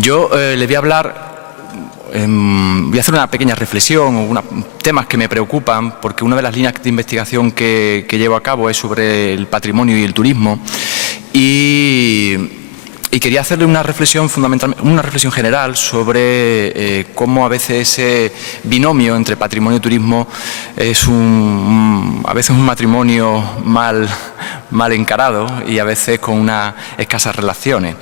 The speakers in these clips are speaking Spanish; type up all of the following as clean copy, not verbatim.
Yo le voy a hablar, voy a hacer una pequeña reflexión o temas que me preocupan, porque una de las líneas de investigación que llevo a cabo es sobre el patrimonio y el turismo, y quería hacerle una reflexión general sobre cómo a veces ese binomio entre patrimonio y turismo es a veces un matrimonio mal encarado y a veces con unas escasas relaciones.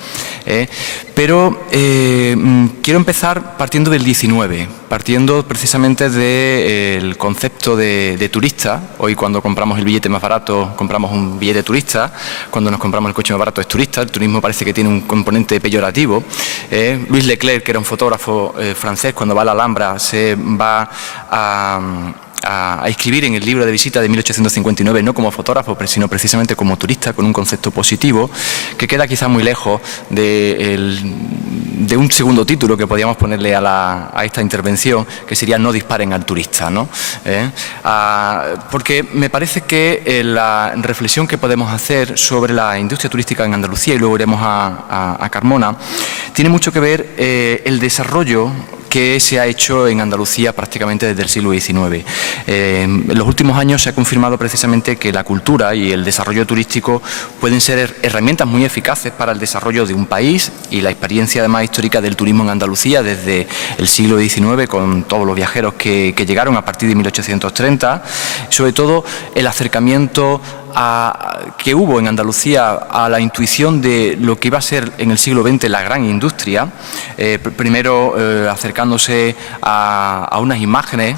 Pero quiero empezar partiendo del 19, partiendo precisamente del concepto de turista. Hoy, cuando compramos el billete más barato, compramos un billete turista. Cuando nos compramos el coche más barato, es turista. El turismo parece que tiene un componente peyorativo. Louis Leclerc, que era un fotógrafo francés, cuando va a la Alhambra, se va a escribir en el libro de visita de 1859, no como fotógrafo, sino precisamente como turista, con un concepto positivo, que queda quizá muy lejos de un segundo título que podíamos ponerle a esta intervención, que sería "No disparen al turista", ¿no? Porque me parece que la reflexión que podemos hacer sobre la industria turística en Andalucía, y luego iremos a Carmona, tiene mucho que ver el desarrollo que se ha hecho en Andalucía prácticamente desde el siglo XIX. En los últimos años se ha confirmado precisamente que la cultura y el desarrollo turístico pueden ser herramientas muy eficaces para el desarrollo de un país, y la experiencia además histórica del turismo en Andalucía desde el siglo XIX, con todos los viajeros que llegaron a partir de 1830, sobre todo el acercamiento que hubo en Andalucía a la intuición de lo que iba a ser en el siglo XX la gran industria, primero acercándose a unas imágenes,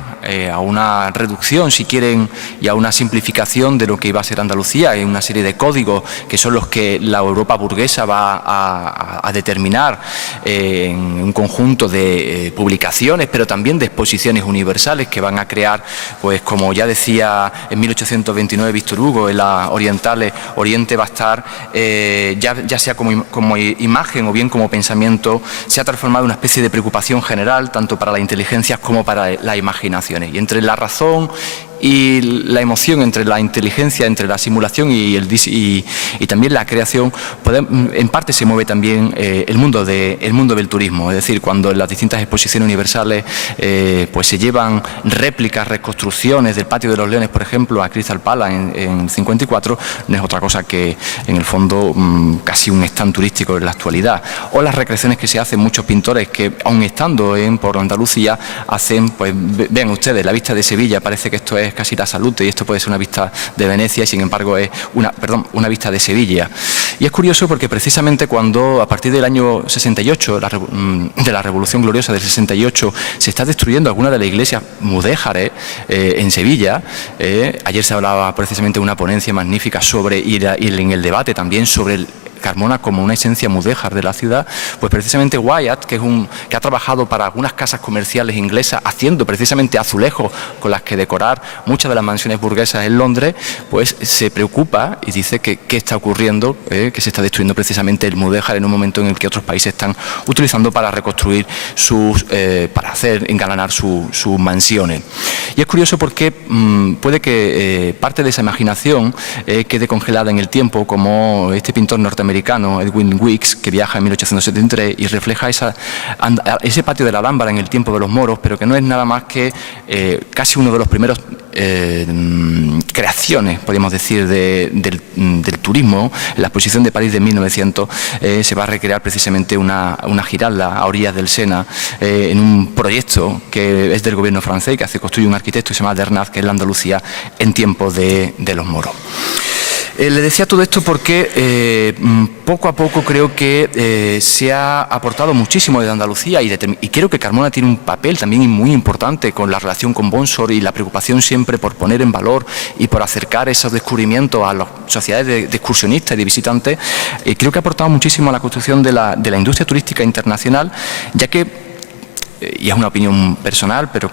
a una reducción, si quieren, y a una simplificación de lo que iba a ser Andalucía, en una serie de códigos que son los que la Europa burguesa va a determinar en un conjunto de publicaciones, pero también de exposiciones universales que van a crear, pues como ya decía en 1829 Víctor Hugo, en la Orientales, Oriente va a estar, ya sea como imagen o bien como pensamiento, se ha transformado en una especie de preocupación general, tanto para las inteligencias como para las imaginaciones. Y entre la razón y la emoción, entre la inteligencia, entre la simulación y también la creación, en parte se mueve también el mundo del turismo. Es decir, cuando en las distintas exposiciones universales pues se llevan réplicas, reconstrucciones del Patio de los Leones, por ejemplo, a Crystal Palace en 54, no es otra cosa que, en el fondo, casi un stand turístico en la actualidad. O las recreaciones que se hacen muchos pintores que, aun estando por Andalucía, hacen, pues vean ustedes, la vista de Sevilla, parece que esto es casi la Salute, y esto puede ser una vista de Venecia, y sin embargo es una vista de Sevilla. Y es curioso porque precisamente cuando, a partir del año 68, de la Revolución Gloriosa del 68, se está destruyendo alguna de las iglesias mudéjares en Sevilla. Ayer se hablaba precisamente de una ponencia magnífica sobre, y en el debate también sobre Carmona como una esencia mudéjar de la ciudad, pues precisamente Wyatt, que ha trabajado para algunas casas comerciales inglesas haciendo precisamente azulejos con las que decorar muchas de las mansiones burguesas en Londres, pues se preocupa y dice que qué está ocurriendo, que se está destruyendo precisamente el mudéjar en un momento en el que otros países están utilizando para reconstruir para engalanar sus mansiones. Y es curioso porque puede que parte de esa imaginación quede congelada en el tiempo, como este pintor norteamericano Edwin Weeks, que viaja en 1873 y refleja ese patio de la Alhambra en el tiempo de los moros, pero que no es nada más que casi uno de los primeros creaciones, podríamos decir, del turismo. En la exposición de París de 1900 se va a recrear precisamente una giralda a orillas del Sena, en un proyecto que es del gobierno francés, que construye un arquitecto que se llama Dernaz, que es la Andalucía en tiempos de los moros. Le decía todo esto porque poco a poco creo que se ha aportado muchísimo de Andalucía, y creo que Carmona tiene un papel también muy importante con la relación con Bonsor y la preocupación siempre por poner en valor y por acercar esos descubrimientos a las sociedades de excursionistas y de visitantes. Creo que ha aportado muchísimo a la construcción de la industria turística internacional, ya que, y es una opinión personal, pero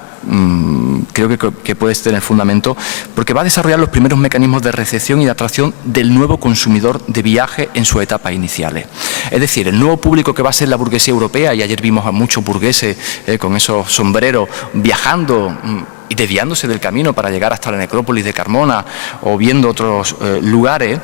creo que puede tener fundamento, porque va a desarrollar los primeros mecanismos de recepción y de atracción del nuevo consumidor de viaje en sus etapas iniciales. Es decir, el nuevo público que va a ser la burguesía europea, y ayer vimos a muchos burgueses con esos sombreros viajando y desviándose del camino para llegar hasta la necrópolis de Carmona o viendo otros lugares,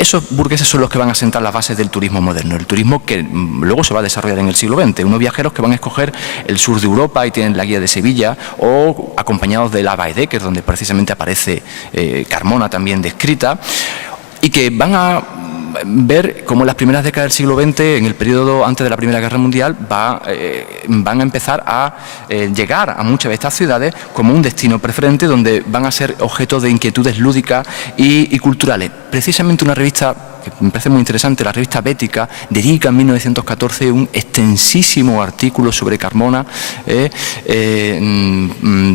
esos burgueses son los que van a sentar las bases del turismo moderno, el turismo que luego se va a desarrollar en el siglo XX, unos viajeros que van a escoger el sur de Europa y tienen la guía de Sevilla, o acompañados de la Baedeker, donde precisamente aparece Carmona también descrita, y que van a ver cómo en las primeras décadas del siglo XX, en el periodo antes de la Primera Guerra Mundial, van a empezar a llegar a muchas de estas ciudades como un destino preferente donde van a ser objeto de inquietudes lúdicas y culturales. Precisamente una revista que me parece muy interesante, la revista Bética, dedica en 1914 un extensísimo artículo sobre Carmona,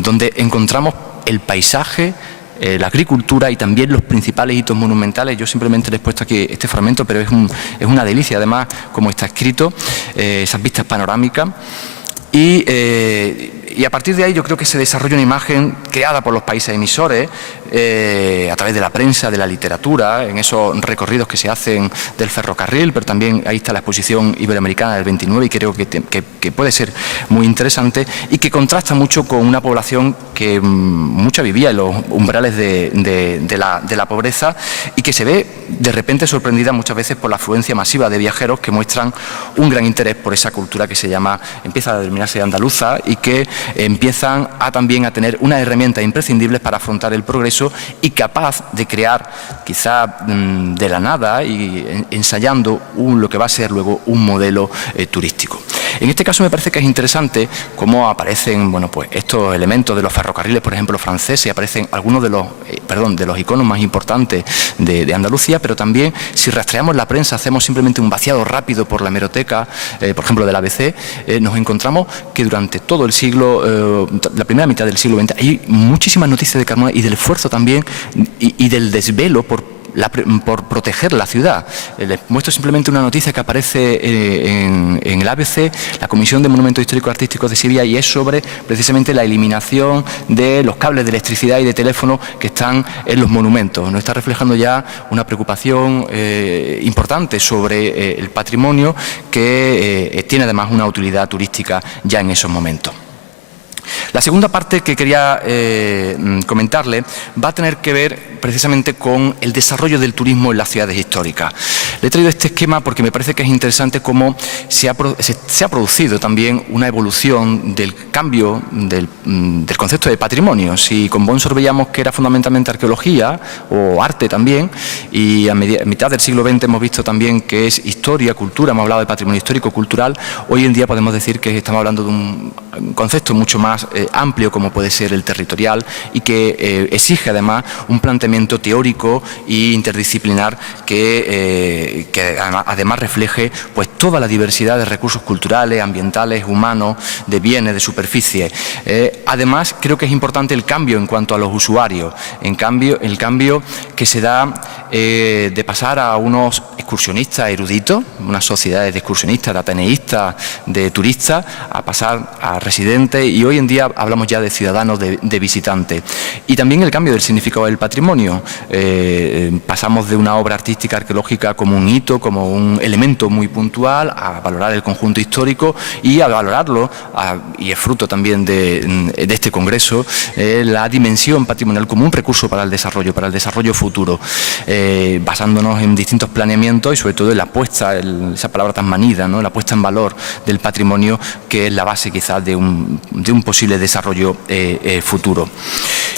donde encontramos el paisaje, la agricultura y también los principales hitos monumentales. Yo simplemente les he puesto aquí este fragmento, pero es una delicia, además, como está escrito, esas vistas panorámicas. Y a partir de ahí yo creo que se desarrolla una imagen creada por los países emisores a través de la prensa, de la literatura, en esos recorridos que se hacen del ferrocarril, pero también ahí está la exposición iberoamericana del 29 y creo que puede ser muy interesante y que contrasta mucho con una población que mucha vivía en los umbrales de la pobreza y que se ve de repente sorprendida muchas veces por la afluencia masiva de viajeros que muestran un gran interés por esa cultura que empieza a denominarse andaluza y que empiezan también a tener unas herramientas imprescindibles para afrontar el progreso y capaz de crear, quizá de la nada y ensayando lo que va a ser luego un modelo turístico. En este caso me parece que es interesante cómo aparecen pues estos elementos de los ferrocarriles, por ejemplo, franceses, aparecen algunos de los iconos más importantes de Andalucía, pero también si rastreamos la prensa, hacemos simplemente un vaciado rápido por la hemeroteca, por ejemplo, del ABC, nos encontramos que durante todo el siglo, la primera mitad del siglo XX, hay muchísimas noticias de Carmona y del esfuerzo también y del desvelo por proteger la ciudad. Les muestro simplemente una noticia que aparece en el ABC, la Comisión de Monumentos Históricos Artísticos de Sevilla, y es sobre precisamente la eliminación de los cables de electricidad y de teléfono que están en los monumentos. Nos está reflejando ya una preocupación importante sobre el patrimonio que tiene además una utilidad turística ya en esos momentos. La segunda parte que quería comentarle va a tener que ver precisamente con el desarrollo del turismo en las ciudades históricas. Le he traído este esquema porque me parece que es interesante cómo se ha producido también una evolución del cambio del concepto de patrimonio. Si con Bonsor veíamos que era fundamentalmente arqueología o arte también, y a mitad del siglo XX hemos visto también que es historia, cultura, hemos hablado de patrimonio histórico, cultural, hoy en día podemos decir que estamos hablando de un concepto mucho más amplio como puede ser el territorial y que exige además un planteamiento teórico e interdisciplinar que además refleje pues toda la diversidad de recursos culturales, ambientales, humanos, de bienes, de superficie. Además creo que es importante el cambio en cuanto a los usuarios, el cambio que se da de pasar a unos excursionistas eruditos, unas sociedades de excursionistas, de ateneístas, de turistas, a pasar a residentes, y hoy en día hablamos ya de ciudadanos, de visitantes. Y también el cambio del significado del patrimonio. Pasamos de una obra artística arqueológica como un hito, como un elemento muy puntual, a valorar el conjunto histórico y a valorarlo, y es fruto también de este congreso, la dimensión patrimonial como un recurso para el desarrollo futuro, basándonos en distintos planeamientos y sobre todo en la puesta, esa palabra tan manida, ¿no?, la puesta en valor del patrimonio, que es la base quizás de un posible desarrollo futuro.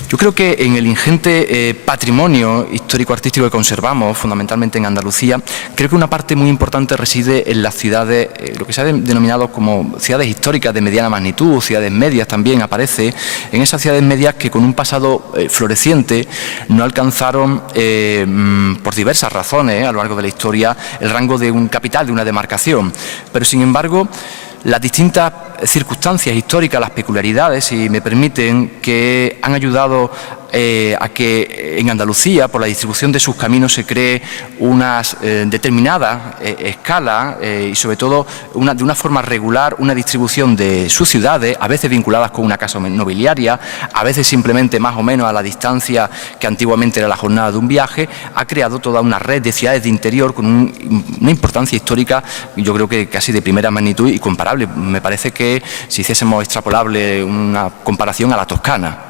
Yo creo que en el ingente patrimonio histórico-artístico que conservamos, fundamentalmente en Andalucía, creo que una parte muy importante reside en las ciudades, lo que se ha denominado como ciudades históricas de mediana magnitud, ciudades medias también aparece, en esas ciudades medias que con un pasado floreciente no alcanzaron, por diversas razones a lo largo de la historia, el rango de un capital, de una demarcación, pero sin embargo las distintas circunstancias históricas, las peculiaridades, si me permiten, que han ayudado a que en Andalucía, por la distribución de sus caminos, se cree unas determinadas escalas y sobre todo de una forma regular una distribución de sus ciudades, a veces vinculadas con una casa nobiliaria, a veces simplemente más o menos a la distancia que antiguamente era la jornada de un viaje, ha creado toda una red de ciudades de interior con una importancia histórica, yo creo que casi de primera magnitud y comparable. Me parece que si hiciésemos extrapolable una comparación a la Toscana.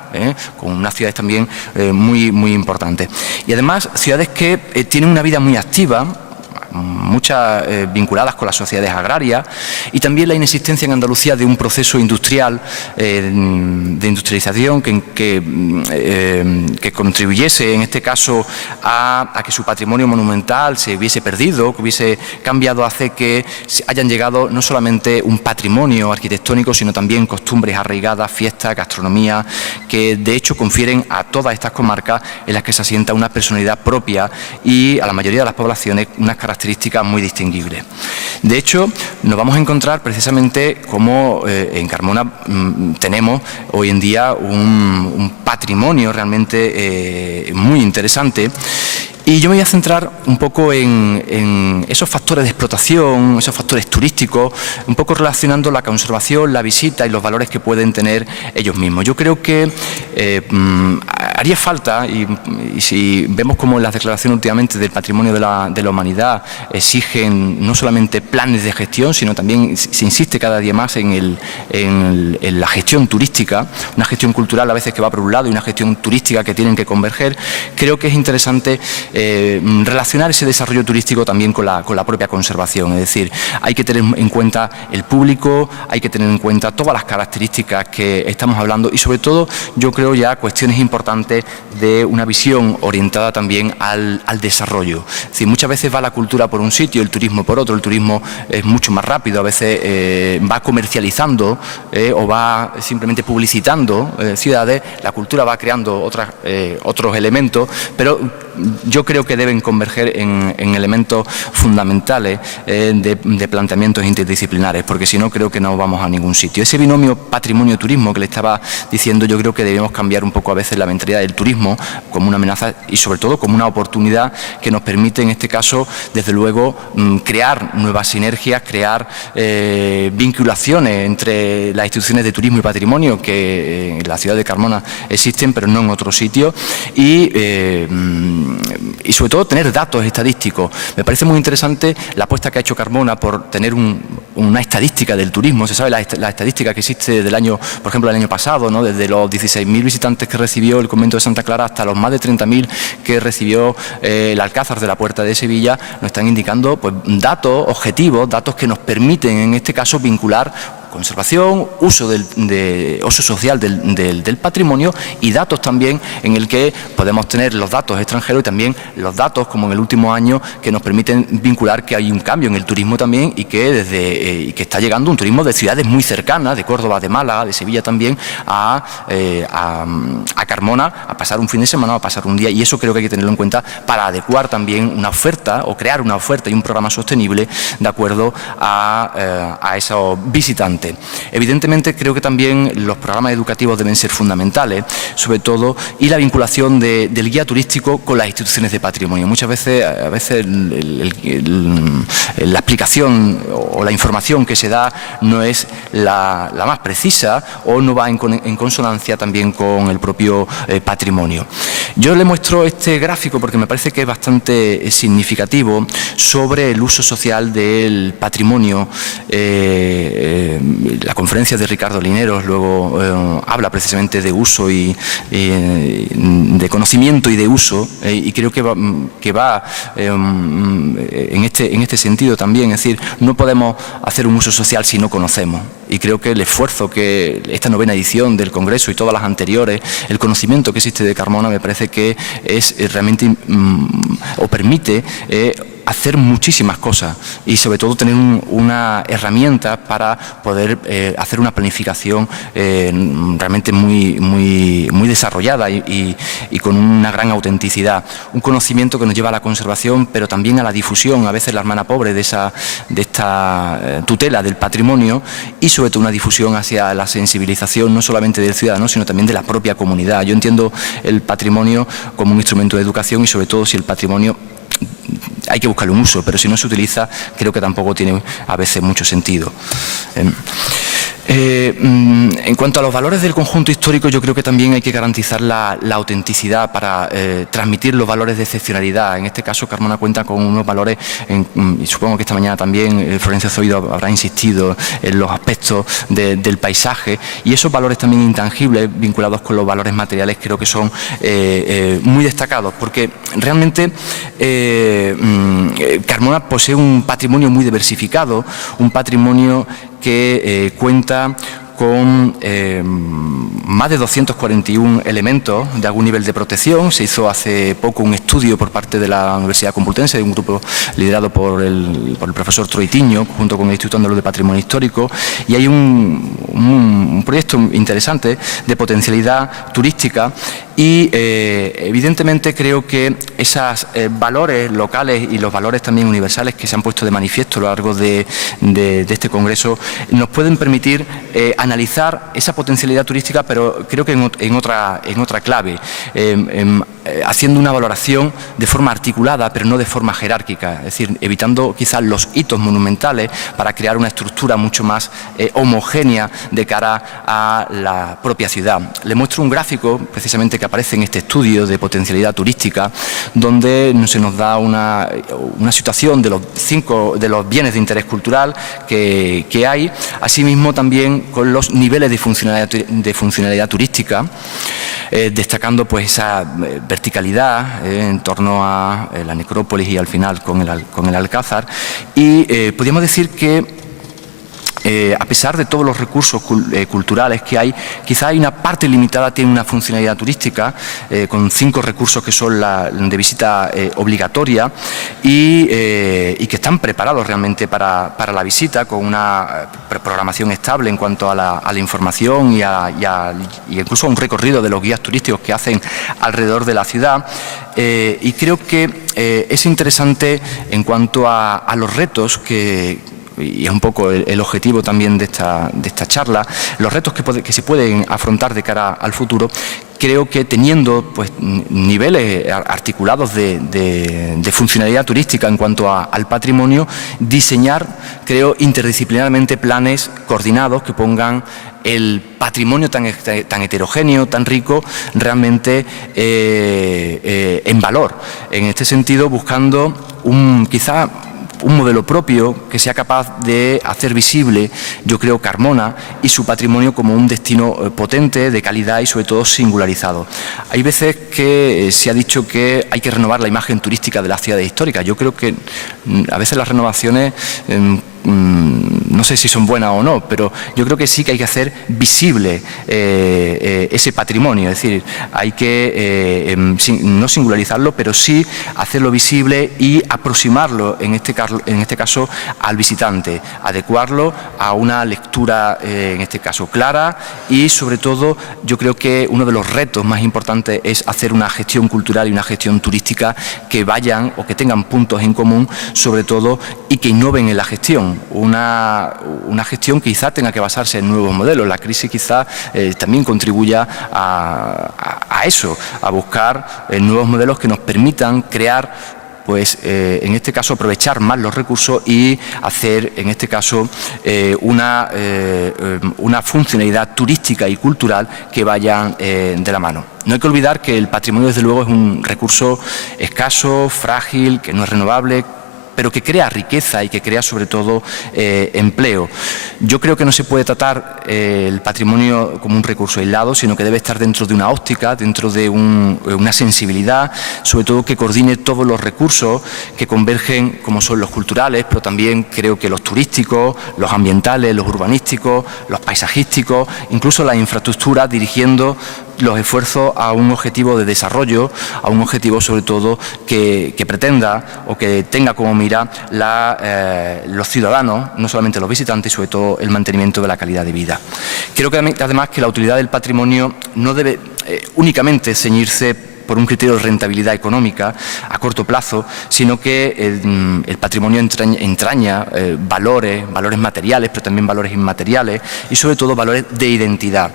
con unas ciudades también muy importantes. Y además ciudades que tienen una vida muy activa, muchas vinculadas con las sociedades agrarias, y también la inexistencia en Andalucía de un proceso industrial, de industrialización que contribuyese en este caso a que su patrimonio monumental se hubiese perdido, que hubiese cambiado, hace que hayan llegado no solamente un patrimonio arquitectónico, sino también costumbres arraigadas, fiestas, gastronomía, que de hecho confieren a todas estas comarcas en las que se asienta una personalidad propia y a la mayoría de las poblaciones unas características muy distinguibles. De hecho, nos vamos a encontrar precisamente como en Carmona tenemos hoy en día un patrimonio realmente muy interesante. Y yo me voy a centrar un poco en esos factores de explotación, esos factores turísticos, un poco relacionando la conservación, la visita y los valores que pueden tener ellos mismos. Yo creo que haría falta, y si vemos como las declaraciones últimamente del patrimonio de la humanidad exigen no solamente planes de gestión, sino también se insiste cada día más en la gestión turística, una gestión cultural a veces que va por un lado y una gestión turística que tienen que converger. Creo que es interesante relacionar ese desarrollo turístico también con la propia conservación, es decir, hay que tener en cuenta el público, hay que tener en cuenta todas las características que estamos hablando y sobre todo yo creo ya cuestiones importantes de una visión orientada también al desarrollo. Es decir, muchas veces va la cultura por un sitio, el turismo por otro, el turismo es mucho más rápido, a veces va comercializando o va simplemente publicitando ciudades, la cultura va creando otros elementos, pero yo creo que deben converger en elementos fundamentales de planteamientos interdisciplinares, porque si no creo que no vamos a ningún sitio. Ese binomio patrimonio-turismo que le estaba diciendo, yo creo que debemos cambiar un poco a veces la mentalidad del turismo como una amenaza y sobre todo como una oportunidad que nos permite en este caso, desde luego, crear nuevas sinergias, crear vinculaciones entre las instituciones de turismo y patrimonio que en la ciudad de Carmona existen, pero no en otros sitios, y sobre todo tener datos estadísticos. Me parece muy interesante la apuesta que ha hecho Carmona por tener una estadística del turismo. Se sabe la estadística que existe del año, por ejemplo, el año pasado, ¿no? Desde los 16.000 visitantes que recibió el convento de Santa Clara hasta los más de 30.000 que recibió el Alcázar de la Puerta de Sevilla, nos están indicando pues, datos objetivos, datos que nos permiten en este caso vincular conservación, uso social del patrimonio y datos también en el que podemos tener los datos extranjeros y también los datos como en el último año que nos permiten vincular que hay un cambio en el turismo también y que está llegando un turismo de ciudades muy cercanas, de Córdoba, de Málaga, de Sevilla también, a Carmona, a pasar un fin de semana, a pasar un día, y eso creo que hay que tenerlo en cuenta para adecuar también una oferta o crear una oferta y un programa sostenible de acuerdo a esos visitantes. Evidentemente creo que también los programas educativos deben ser fundamentales, sobre todo, y la vinculación del guía turístico con las instituciones de patrimonio. Muchas veces, la explicación o la información que se da no es la más precisa o no va en consonancia también con el propio patrimonio. Yo le muestro este gráfico porque me parece que es bastante significativo sobre el uso social del patrimonio. La conferencia de Ricardo Lineros luego habla precisamente de uso y de conocimiento y de uso, y creo que va en este sentido también, es decir, no podemos hacer un uso social si no conocemos, y creo que el esfuerzo que esta 9ª edición del Congreso y todas las anteriores, el conocimiento que existe de Carmona me parece que es realmente o permite hacer muchísimas cosas y sobre todo tener una herramienta para poder hacer una planificación realmente muy desarrollada y con una gran autenticidad. Un conocimiento que nos lleva a la conservación, pero también a la difusión, a veces la hermana pobre de esta tutela del patrimonio, y sobre todo una difusión hacia la sensibilización no solamente del ciudadano, sino también de la propia comunidad. Yo entiendo el patrimonio como un instrumento de educación y sobre todo si el patrimonio hay que buscarle un uso, pero si no se utiliza creo que tampoco tiene a veces mucho sentido. En cuanto a los valores del conjunto histórico, yo creo que también hay que garantizar la autenticidad para transmitir los valores de excepcionalidad. En este caso, Carmona cuenta con unos valores, y supongo que esta mañana también Florencio Zoido habrá insistido en los aspectos del paisaje, y esos valores también intangibles vinculados con los valores materiales creo que son muy destacados, porque realmente Carmona posee un patrimonio muy diversificado, un patrimonio que cuenta con más de 241 elementos de algún nivel de protección. Se hizo hace poco un estudio por parte de la Universidad Complutense, de un grupo liderado por el profesor Troitiño, junto con el Instituto Andaluz de Patrimonio Histórico, y hay un proyecto interesante de potencialidad turística y evidentemente creo que esos valores locales y los valores también universales que se han puesto de manifiesto a lo largo de este congreso nos pueden permitir analizar esa potencialidad turística, pero creo que en otra clave, haciendo una valoración de forma articulada, pero no de forma jerárquica, es decir, evitando quizás los hitos monumentales para crear una estructura mucho más homogénea de cara a la propia ciudad. Le muestro un gráfico, precisamente, que aparece en este estudio de potencialidad turística, donde se nos da una situación de los bienes de interés cultural que hay, asimismo también con los niveles de funcionalidad turística, destacando pues esa verticalidad en torno a la necrópolis y al final con el Alcázar, y podríamos decir que a pesar de todos los recursos culturales que hay, quizá hay una parte limitada, tiene una funcionalidad turística, con 5 recursos que son de visita obligatoria y que están preparados realmente para la visita, con una programación estable en cuanto a la información y incluso a un recorrido de los guías turísticos que hacen alrededor de la ciudad. Y creo que es interesante en cuanto a los retos y es un poco el objetivo también de esta charla, los retos que se pueden afrontar de cara al futuro. Creo que teniendo pues niveles articulados de funcionalidad turística en cuanto al patrimonio, diseñar, creo, interdisciplinarmente planes coordinados que pongan el patrimonio tan heterogéneo, tan rico, realmente en valor. En este sentido, buscando quizá un modelo propio que sea capaz de hacer visible, yo creo, Carmona y su patrimonio como un destino potente, de calidad y sobre todo singularizado. Hay veces que se ha dicho que hay que renovar la imagen turística de las ciudades históricas. Yo creo que a veces las renovaciones no sé si son buenas o no, pero yo creo que sí que hay que hacer visible ese patrimonio, es decir, hay que no singularizarlo, pero sí hacerlo visible y aproximarlo, en este caso, al visitante, adecuarlo a una lectura, en este caso, clara, y sobre todo yo creo que uno de los retos más importantes es hacer una gestión cultural y una gestión turística que vayan o que tengan puntos en común, sobre todo, y que innoven en la gestión. Una gestión que quizá tenga que basarse en nuevos modelos. La crisis quizá también contribuya a eso, a buscar nuevos modelos que nos permitan crear, pues en este caso, aprovechar más los recursos y hacer, en este caso, una funcionalidad turística y cultural que vayan de la mano. No hay que olvidar que el patrimonio, desde luego, es un recurso escaso, frágil, que no es renovable, pero que crea riqueza y que crea sobre todo empleo. Yo creo que no se puede tratar el patrimonio como un recurso aislado, sino que debe estar dentro de una óptica, dentro de una sensibilidad, sobre todo que coordine todos los recursos que convergen, como son los culturales, pero también creo que los turísticos, los ambientales, los urbanísticos, los paisajísticos, incluso la infraestructura, dirigiendo los esfuerzos a un objetivo de desarrollo, a un objetivo sobre todo que pretenda o que tenga como mira los ciudadanos, no solamente los visitantes, y sobre todo el mantenimiento de la calidad de vida. Creo que además que la utilidad del patrimonio no debe únicamente ceñirse por un criterio de rentabilidad económica a corto plazo, sino que el patrimonio entraña valores materiales, pero también valores inmateriales y sobre todo valores de identidad.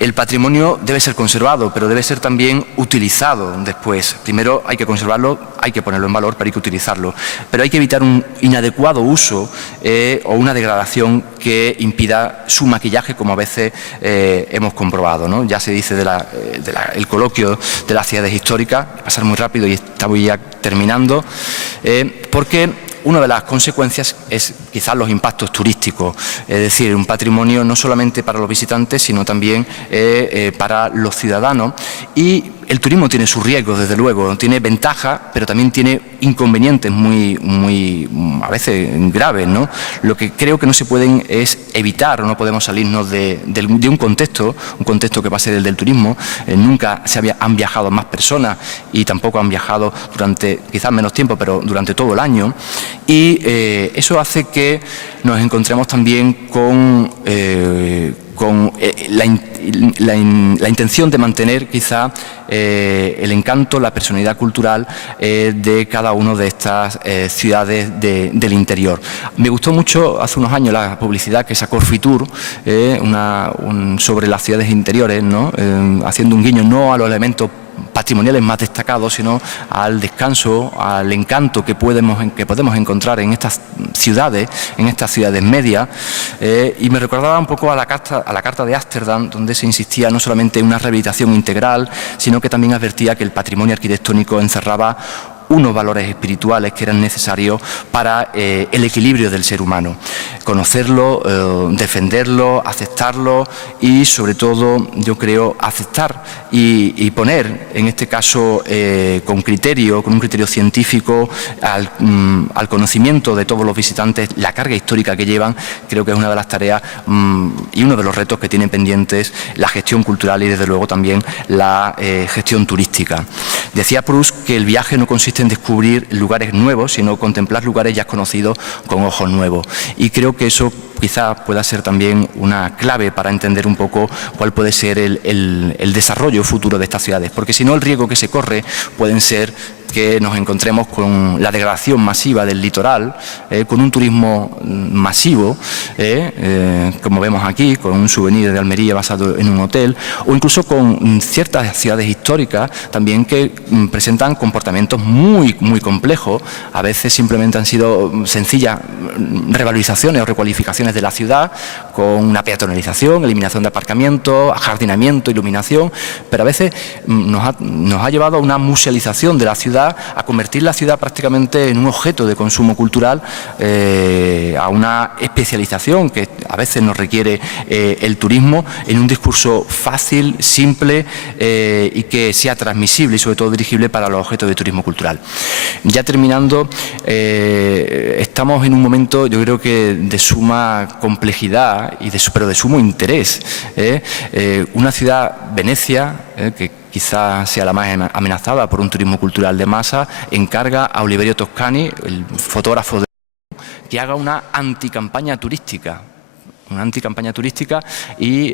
El patrimonio debe ser conservado, pero debe ser también utilizado después. Primero hay que conservarlo, hay que ponerlo en valor, pero hay que utilizarlo. Pero hay que evitar un inadecuado uso o una degradación que impida su maquillaje, como a veces hemos comprobado, ¿no? Ya se dice el coloquio de las ciudades históricas, pasar muy rápido y estamos ya terminando, porque una de las consecuencias es quizás los impactos turísticos, es decir, un patrimonio no solamente para los visitantes, sino también para los ciudadanos. Y el turismo tiene sus riesgos, desde luego, tiene ventajas, pero también tiene inconvenientes muy a veces graves, ¿no? Lo que creo que no se pueden es evitar, o no podemos salirnos de un contexto que va a ser el del turismo. Nunca han viajado más personas y tampoco han viajado durante quizás menos tiempo, pero durante todo el año. Y eso hace que nos encontremos también con la intención de mantener quizá el encanto, la personalidad cultural de cada una de estas ciudades del interior. Me gustó mucho hace unos años la publicidad que sacó Fitur sobre las ciudades interiores, ¿no? Haciendo un guiño no a los elementos patrimoniales más destacados, sino al descanso, al encanto que podemos encontrar en estas ciudades medias, y me recordaba un poco a la Carta de Ámsterdam, donde se insistía no solamente en una rehabilitación integral, sino que también advertía que el patrimonio arquitectónico encerraba unos valores espirituales que eran necesarios para el equilibrio del ser humano. Conocerlo, defenderlo, aceptarlo y, sobre todo, yo creo, aceptar y poner, en este caso, con un criterio científico, al conocimiento de todos los visitantes, la carga histórica que llevan. Creo que es una de las tareas y uno de los retos que tienen pendientes la gestión cultural y, desde luego, también la gestión turística. Decía Proust que el viaje no consiste en descubrir lugares nuevos, sino contemplar lugares ya conocidos con ojos nuevos. Y creo que eso quizá pueda ser también una clave para entender un poco cuál puede ser el desarrollo futuro de estas ciudades, porque si no, el riesgo que se corre pueden ser que nos encontremos con la degradación masiva del litoral, con un turismo masivo, como vemos aquí, con un souvenir de Almería basado en un hotel, o incluso con ciertas ciudades históricas también que presentan comportamientos muy complejos. A veces simplemente han sido sencillas revalorizaciones o recualificaciones de la ciudad, con una peatonalización, eliminación de aparcamientos, ajardinamiento, iluminación, pero a veces nos ha llevado a una musealización de la ciudad, a convertir la ciudad prácticamente en un objeto de consumo cultural, a una especialización que a veces nos requiere el turismo, en un discurso fácil, simple y que sea transmisible y sobre todo dirigible para los objetos de turismo cultural. Ya terminando, estamos en un momento, yo creo que de suma complejidad y pero de sumo interés. Una ciudad, Venecia, que quizás sea la más amenazada por un turismo cultural de masa, encarga a Oliverio Toscani, el fotógrafo, que haga una anticampaña turística. Y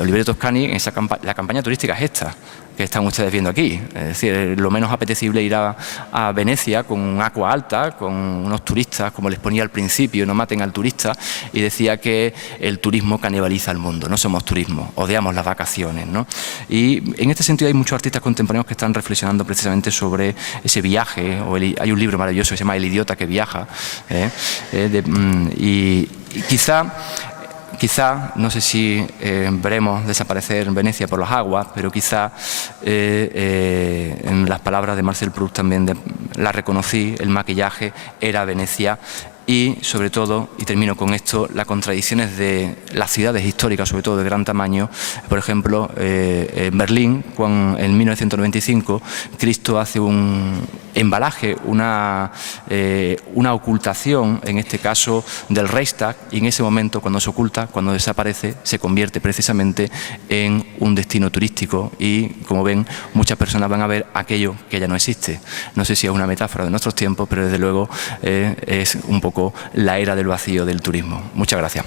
Oliverio Toscani, la campaña turística es esta que están ustedes viendo aquí. Es decir, lo menos apetecible ir a Venecia con un aqua alta, con unos turistas, como les ponía al principio, no maten al turista, y decía que el turismo canibaliza al mundo. No somos turismo, odiamos las vacaciones, ¿no? Y en este sentido hay muchos artistas contemporáneos que están reflexionando precisamente sobre ese viaje. Hay un libro maravilloso que se llama El idiota que viaja, y quizá, no sé si veremos desaparecer Venecia por las aguas, pero quizá en las palabras de Marcel Proust también la reconocí, el maquillaje era Venecia. Y, sobre todo, y termino con esto, las contradicciones de las ciudades históricas, sobre todo de gran tamaño. Por ejemplo, en Berlín, en 1995, Cristo hace un embalaje, una ocultación, en este caso del Reichstag, y en ese momento, cuando se oculta, cuando desaparece, se convierte precisamente en un destino turístico y, como ven, muchas personas van a ver aquello que ya no existe. No sé si es una metáfora de nuestros tiempos, pero desde luego es un poco la era del vacío del turismo. Muchas gracias.